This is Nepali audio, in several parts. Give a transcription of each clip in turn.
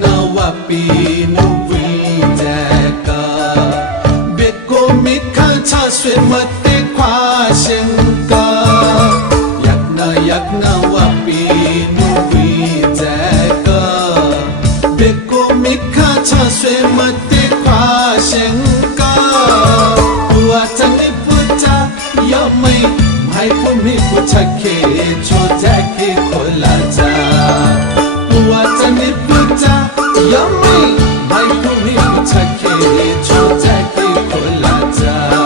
yakna wapinu vijaka beko mikha chaswe mate kwashenka yakna wapinu vijaka beko mikha chaswe mate kwashenka puatani puta yamai mai pumi puchake chotake kholaja puatani puta yamai mai pumi puchake chotake kholaja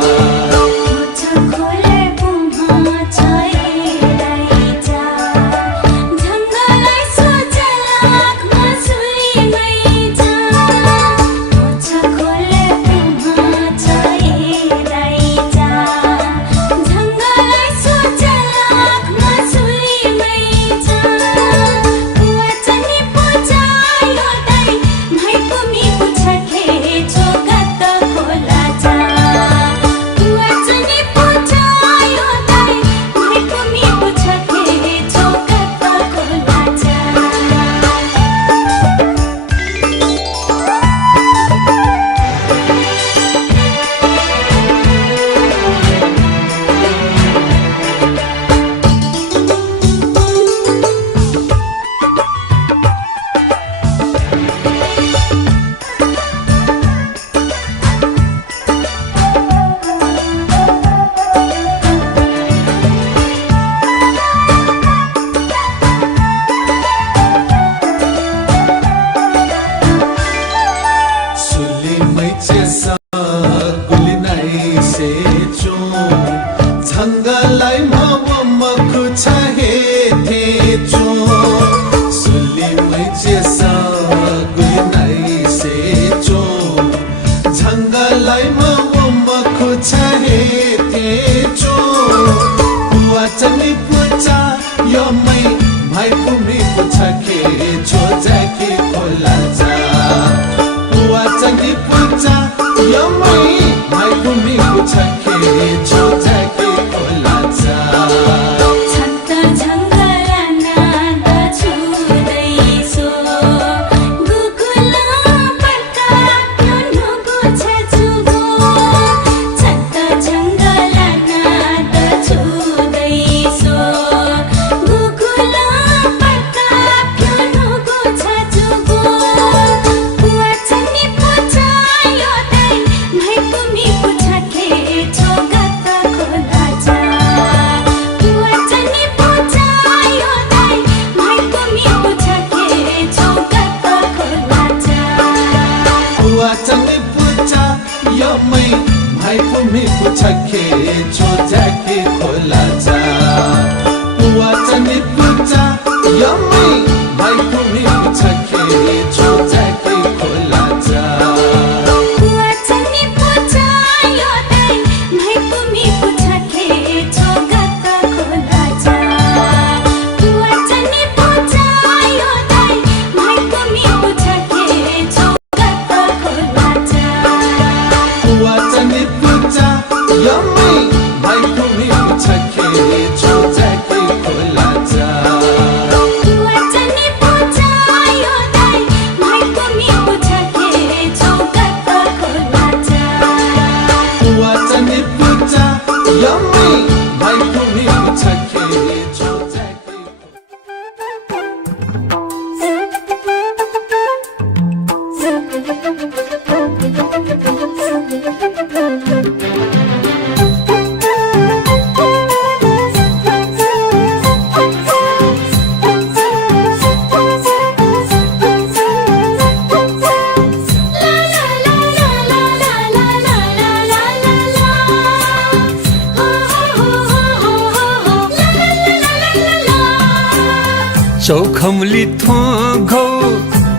चौखमली थोघौ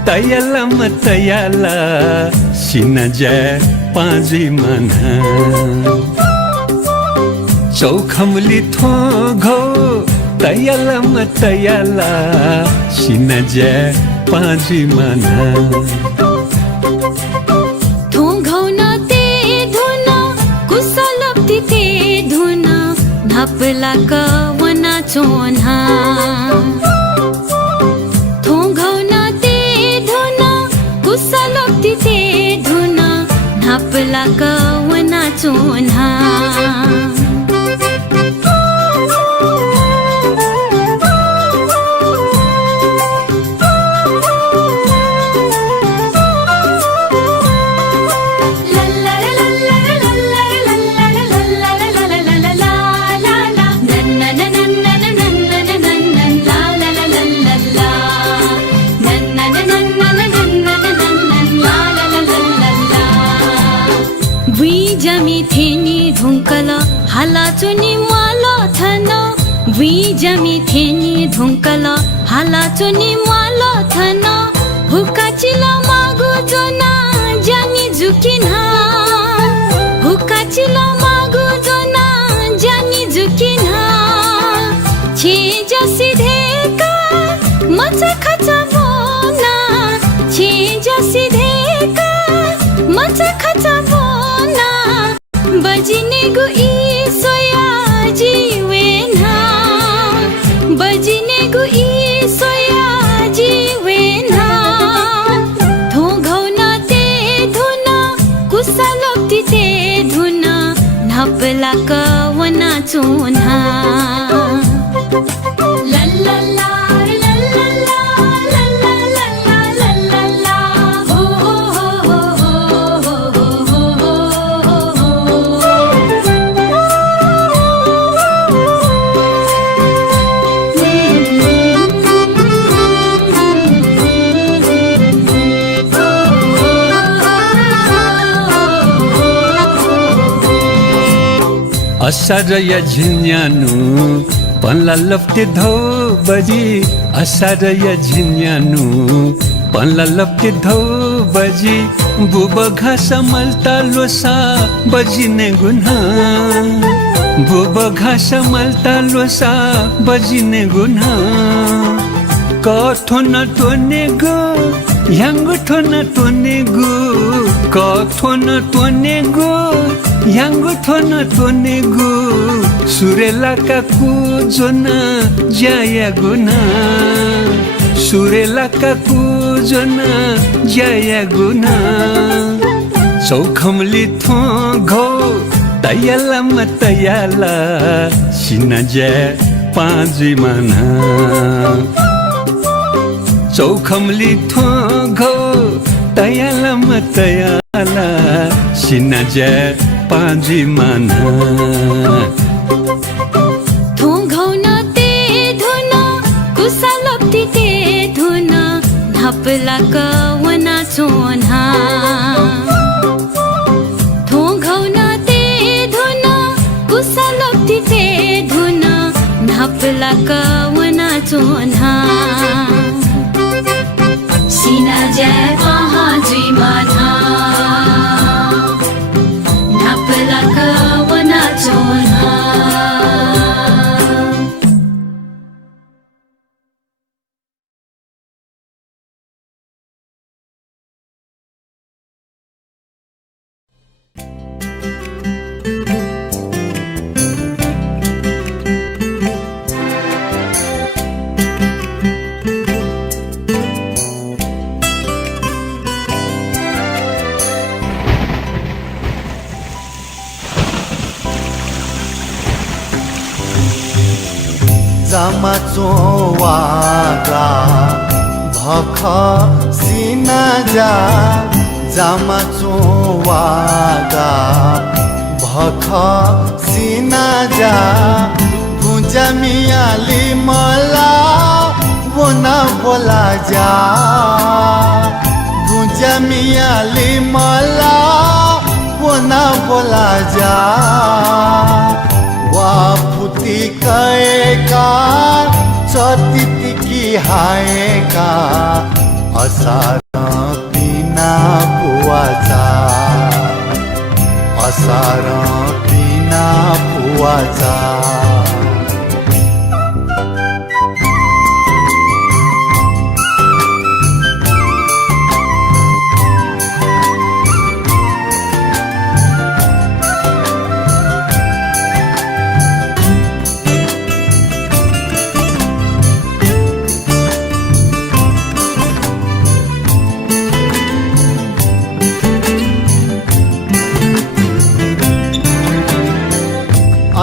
तयला मतयला सिन जय पाजी मना चौखमली थोघौ तयला मतयला सिन जय पाजी मना थोघौ न ते धुन कुशलब्धि ते धुन धपला कवना चोन्हा थोघौ न ते धुन ढापला कवना चोन्हा जमी थेनी धुंकल हालाचुनी मालो थन जमी थेनी धुंकल हालाचुनी मालो थन हुकाचिला मागु जोना जानी जुकिन्हा हुकाचिला मागु जोना जानी जुकिन्हा छे जसी धेका मच खचा बोना छे जसी धेका मच खचा बोना बजिने गु ईसोया जीवेना बजिने गु ईसोया जीवेना थो घौना ते धुना कुसलोक्ति ते धुना ढापला कवना चोन्हा लल्ला असारय झिन्यानु पन्ला लप्ते धौ बजी असारय झिन्यानु पन्ला लप्ते धौ बजी बुब घास मल्ता लोसा बजिने गुन्हा बुब घास मल्ता लोसा बजिने गुन्हा कथो न टोने गो ह्याङ्गुठो न टोने गो कथो न टोने गो ह्याङ्गुठो न टोने गो सुरेलाका कुजोना ज्याया गुना सुरेलाका कुजोना ज्याया गुना चौखमली थो घौ तयाला म तयाला सिना ज्या पाँजी माना चौखमली थो घौ तयाला म तयाला सिना ज्या पाँजी माना थो घौना ते धुना कुसलोक्ति ते धुना ढापला कवना चोन्हा थो घौना ते धुना कुसलोक्ति ते धुना ढापला कवना चोन्हा सिना ज्या पाँजी माना ढापला कवना चोन्हा जामाचो वागा भख सिना जा जामाचो वागा भख सिना जा भुजामियाली मला बोना बोला जा भुजामियाली मला बोना बोला जा वाफुती कएका चतितिकी हाएका असार पिना पुवाचा असार पिना पुवाचा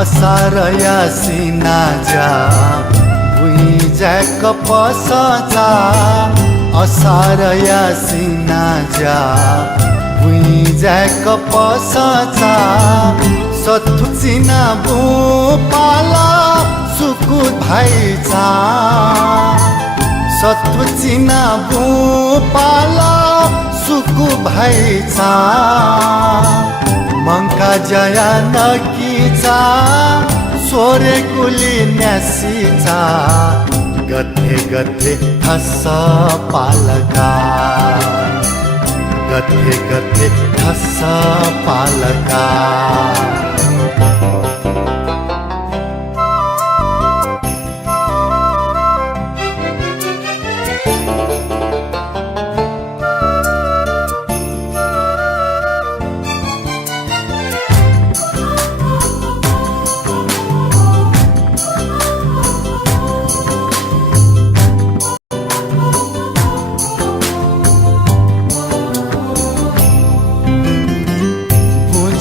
असार यासिना जा भुइँ ज्याक पसचा असार यासिना जा भुइँ ज्याक पसचा सत्थु चिना भूपाला सुकुत भाइचा सत्थु चिना भूपाला सुकु भाइचा मंका जया नकीचा सोरे कुली न्यासीचा गथे गथे ठस्स पालका गथे गथे ठस्स पालका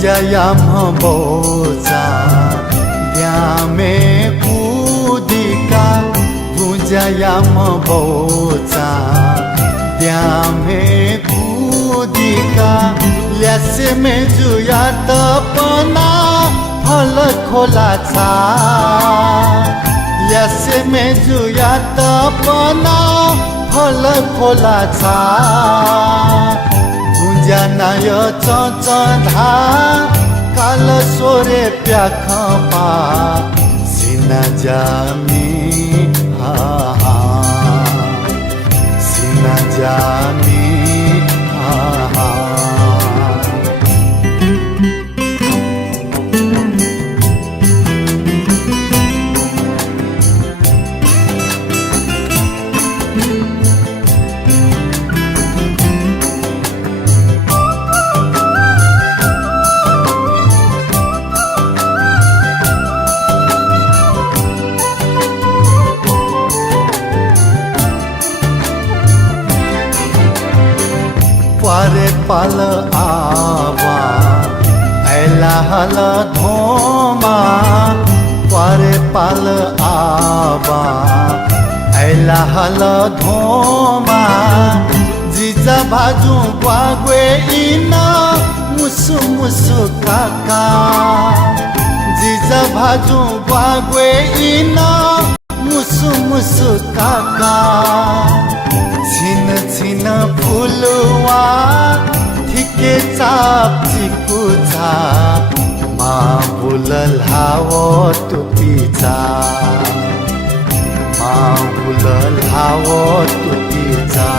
जयाम बोचा द्यामे कुदिका भुजयाम बोचा द्यामे कुदिका ल्यासे में जुया तपना फल खोला छा ल्यासे में जुया तपना फल खोला छा जानाय चचधा काल सोरे प्याखपा सिना जामी हा सिना जामी हा पारे पाल आवा ऐला हल धोमा पारे पाल आवा ऐला हल धोमा जिजा भाजू ग्वाग्वे इना मुसु मुसु काका जिजा भाजू ग्वाग्वे इना मुसु मुसु काका छिन छिन फुलवा ठिके चाप चिकुचा मा बुलल हावो तुपीचा मा बुलल हावो तुपीचा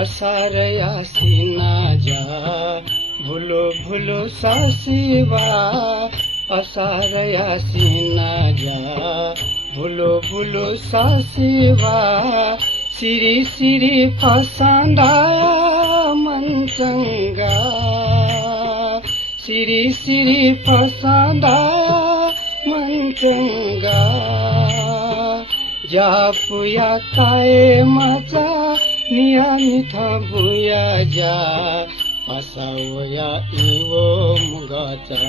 असार यासिना जा भुलो भुलो सासिवा असार यासिना जा भुलो भुलो सासिवा सिरी सिरी फसांदा मन चंगा सिरी सिरी फसांदा मन चंगा जापुया काए मचा निया निथा भुया जा Pasawaya iwo mugaca,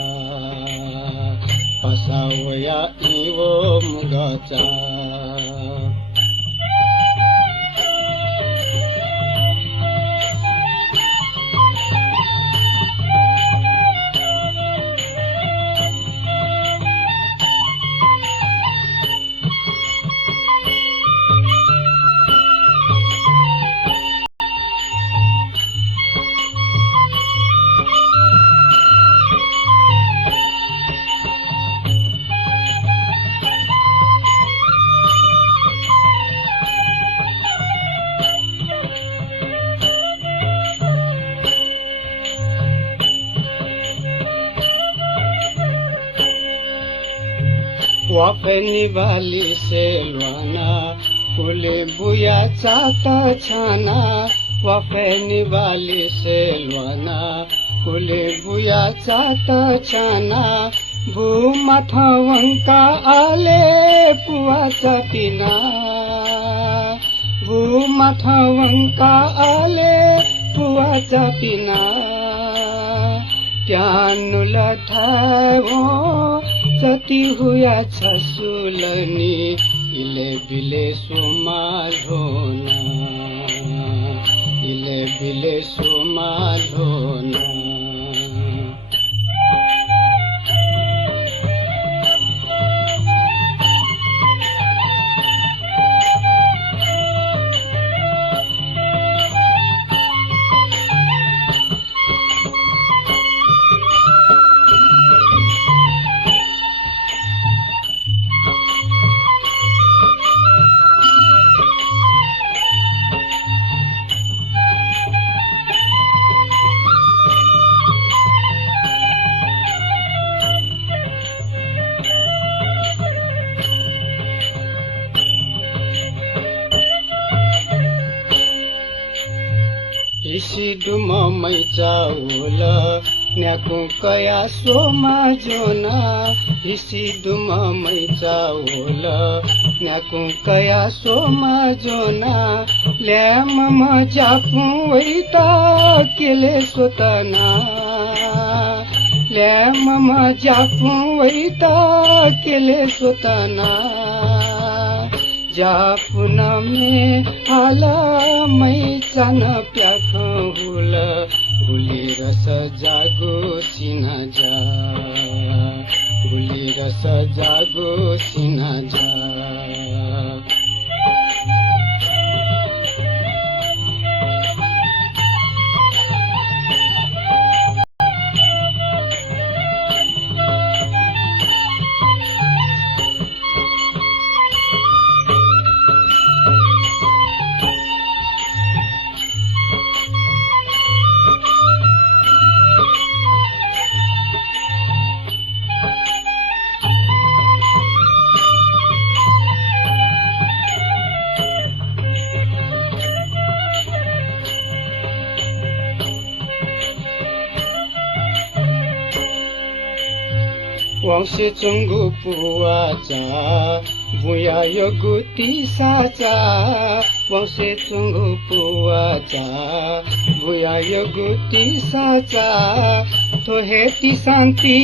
pasawaya iwo mugaca. वाफनी वाली से लुआना कुले बुया चाटा छाना वाफनी वाली से लुआना कुले बुया चाटा छाना भू माथा वंका आले पुआ चाटिना भू माथा वंका आले पुआ चाटिना त्यानुला थावो जति हुया छ सुलनी इले बिले सुमाधोना इले बिले सुमाधोना ऋषि डुम मैचाउल न्याकु कया सोमा जोना ऋषि डुम मैचाउल न्याकु कया सोमा जोना ल्याम म जापु वैता केले सोतना ल्याम म जापु वैता केले सोतना जापुन में हाला मै चान प्याख हुल गुली रस जागो सिना जा गुली रस जागो सिना जा वांसे चंगु पुआचा बुया यगुती साचा वांसे चंगु पुआचा बुया यगुती साचा तो हेती शांति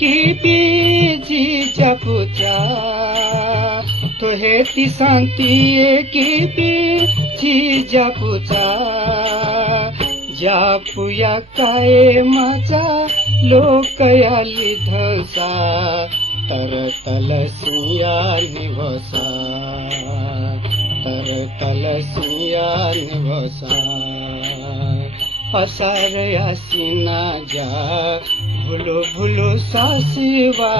की बीजी जपुचा तो हेती शांति की बीजी जपुचा जापुया काए मजा लोकयाली धसा तर तलसिया निवसा तर तलसिया निवसा असार यासिना जा भुलो भुलो सासिवा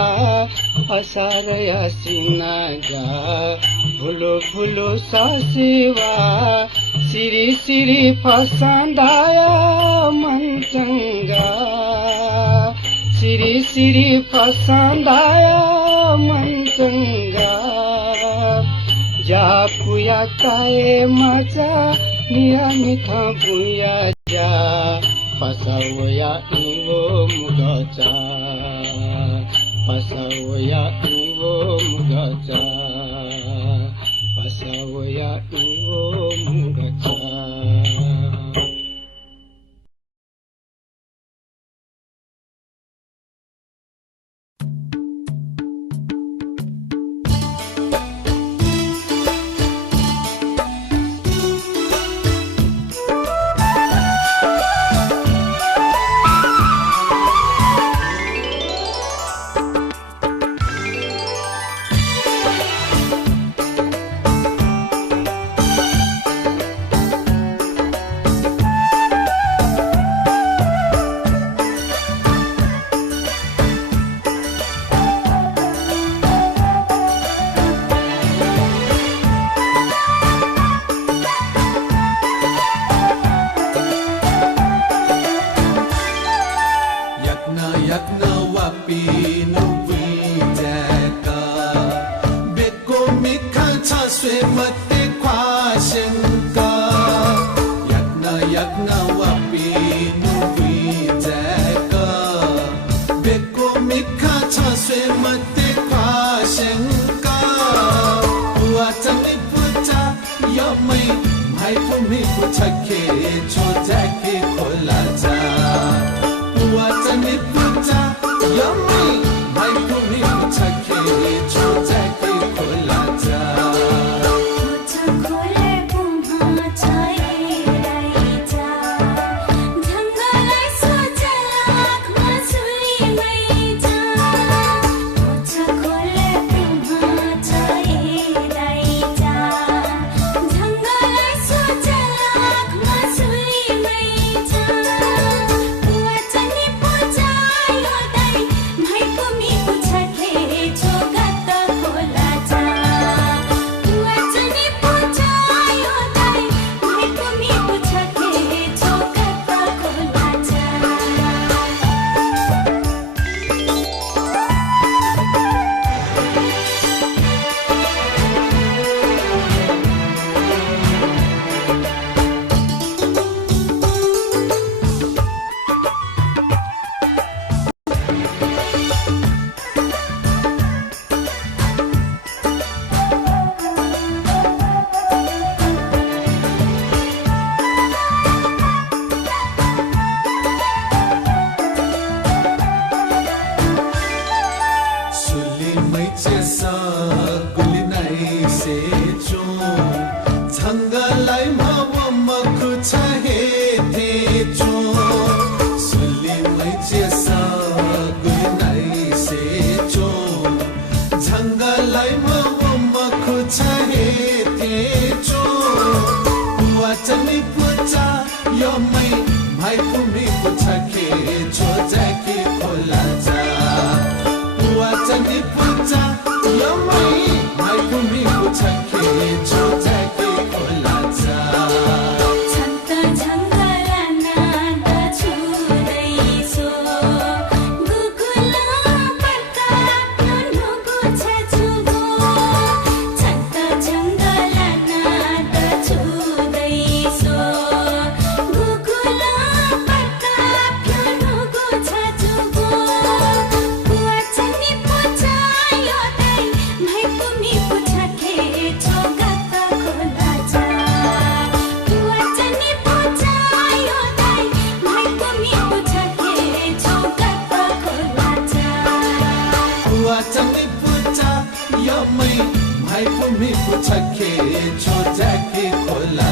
असार यासिना जा भुलो भुलो सासिवा सिरी सिरी फसांदाया मन चंगा सिरी सिरी फसांदाया मन चंगा जापुया काए मजा नियमित बुया जा पसावया इवो मुगाचा पसावया इवो मुगाचा पसावया इवो मुगाचा भूमि पुछके छो जाके खोला जा पुआ चने पुचा यम्मी भाई भूमि पुछके छो जाके खोला जा भाई भूमि पुछके छो जाके खोला